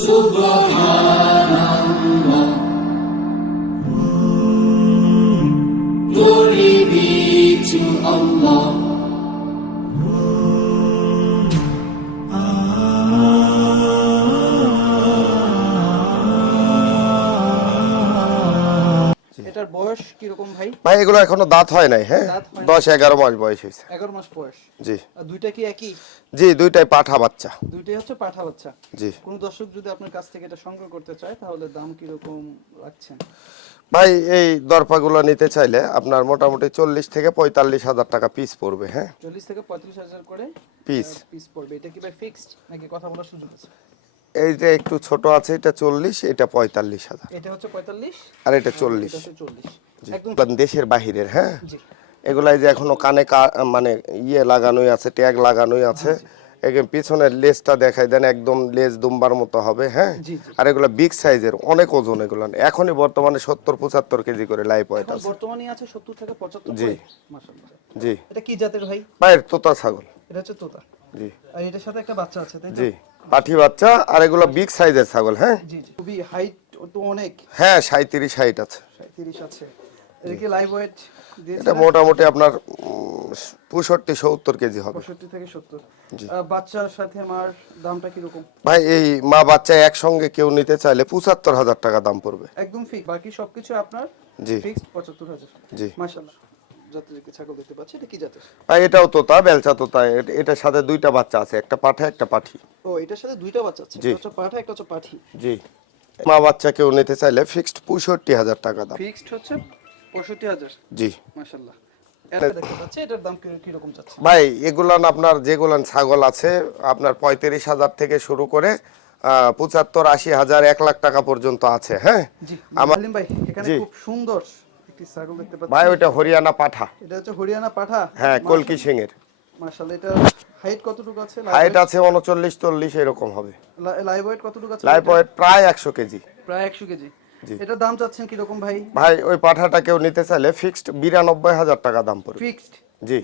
Subhanallah, glory be to Allah. এটার বয়স কি রকম ভাই? ভাই এগুলো এখনো দাঁত হয় নাই, হ্যাঁ, দাঁত হয় 10-11 মাস বয়স হয়েছে। 11 মাস বয়স। জি আর দুইটা কি একই? জি, দুইটাই পাঠা বাচ্চা। দুইটাই হচ্ছে পাঠা বাচ্চা। জি কোন দর্শক যদি আপনার কাছ থেকে এটা সংগ্রহ করতে চায় তাহলে দাম কি রকম রাখছেন? ভাই এই দরপাগুলো নিতে চাইলে আপনার মোটামুটি 40 থেকে 45 হাজার টাকা পিস পড়বে। হ্যাঁ, 40 থেকে 35,000 করে পিস। পিস পড়বে। এটা কি ভাই ফিক্সড নাকি কথা বলার সুযোগ আছে? এই যে একটু ছোট আছে এটা 40, এটা 45,000, এটা হচ্ছে 45 আর এটা 40। এটা হচ্ছে 40 একদম। দেশের বাহিরের, হ্যাঁ, জি এগুলাই যে এখনো কানে মানে ইয়ে লাগানোই আছে, ট্যাগ লাগানোই আছে। এখানে পিছনের লেজটা দেখাই দেন, একদম লেজ দুম্বার মতো হবে। হ্যাঁ, জি জি। আর এগুলো বিগ সাইজের, অনেক ওজন। এগুলো এখনই বর্তমানে 70-75 কেজি করে লাইভ ওয়েট এখন আছে। বর্তমানে আছে 70 থেকে 75 জি। করে। মাশাআল্লাহ। জি এটা কি জাতের ভাই? ভাইয়ের তোতা ছাগল। এটা হচ্ছে তোতা। জি আর এটার সাথে একটা বাচ্চা আছে তাই তো? জি, পাঠি বাচ্চা, আর এগুলো বিগ সাইজের ছাগল। হ্যাঁ জি জি। খুবই হাইট তো অনেক। হ্যাঁ, 37 হাইট আছে। 37 আছে। এটা কি লাইভ ওয়েট দিয়েছে? এটা মোটামুটি আপনার 65-70 কেজি হবে। 65 থেকে 70। জি। বাচ্চার সাথে মার দামটা কি রকম? ভাই এই মা বাচ্চা একসঙ্গে কেউ নিতে চাইলে 75,000 টাকা দাম পড়বে। একদম ফিক্স, বাকি সবকিছু আপনার জি ফিক্সড 75,000। জি। মাশাআল্লাহ। জাতের কি ছাগল দেখতে পাচ্ছি, এটা কি জাতের? ভাই এটাও তোতা, বেলচা তোতা। এটার সাথে দুইটা বাচ্চা আছে, একটা পাঠা একটা পাঠি। ও, এটার সাথে দুইটা বাচ্চা আছে, জি। একটা হচ্ছে পাঠা একটা হচ্ছে পাঠি। জি, মা বাচ্চা কেউ নিতে চাইলে ফিক্সড 65,000 টাকা দাম। ফিক্সড হচ্ছে 65,000। জি মাশাআল্লাহ। এটা দেখতে পাচ্ছি, এটার দাম কি রকম যাচ্ছে? ভাই এগুলান আপনার যেগুলান ছাগল আছে আপনার 35,000 থেকে শুরু করে 75-80,000, 1 লাখ টাকা পর্যন্ত আছে। হ্যাঁ, জি। আমার মালিম ভাই, এখানে জি। খুব সুন্দর একটি ছাগল দেখতে পাচ্ছি। ভাই ওইটা হরিয়ানা পাঠা। এটা হচ্ছে হরিয়ানা পাঠা। হ্যাঁ, কলকি সিং এর। মাশাআল্লাহ। এটা হাইট কতটুকু আছে? হাইট আছে 39-40 এরকম হবে। লাইভ ওয়েট কতটুকু আছে? লাইভ ওয়েট প্রায় 100 কেজি। প্রায় 100 কেজি। জি। এটার দাম চাচ্ছেন কি রকম ভাই? ভাই ওই পাঠাটা কেউ নিতে চাইলে ফিক্সড 92,000 টাকা দাম পড়বে। ফিক্সড। জি।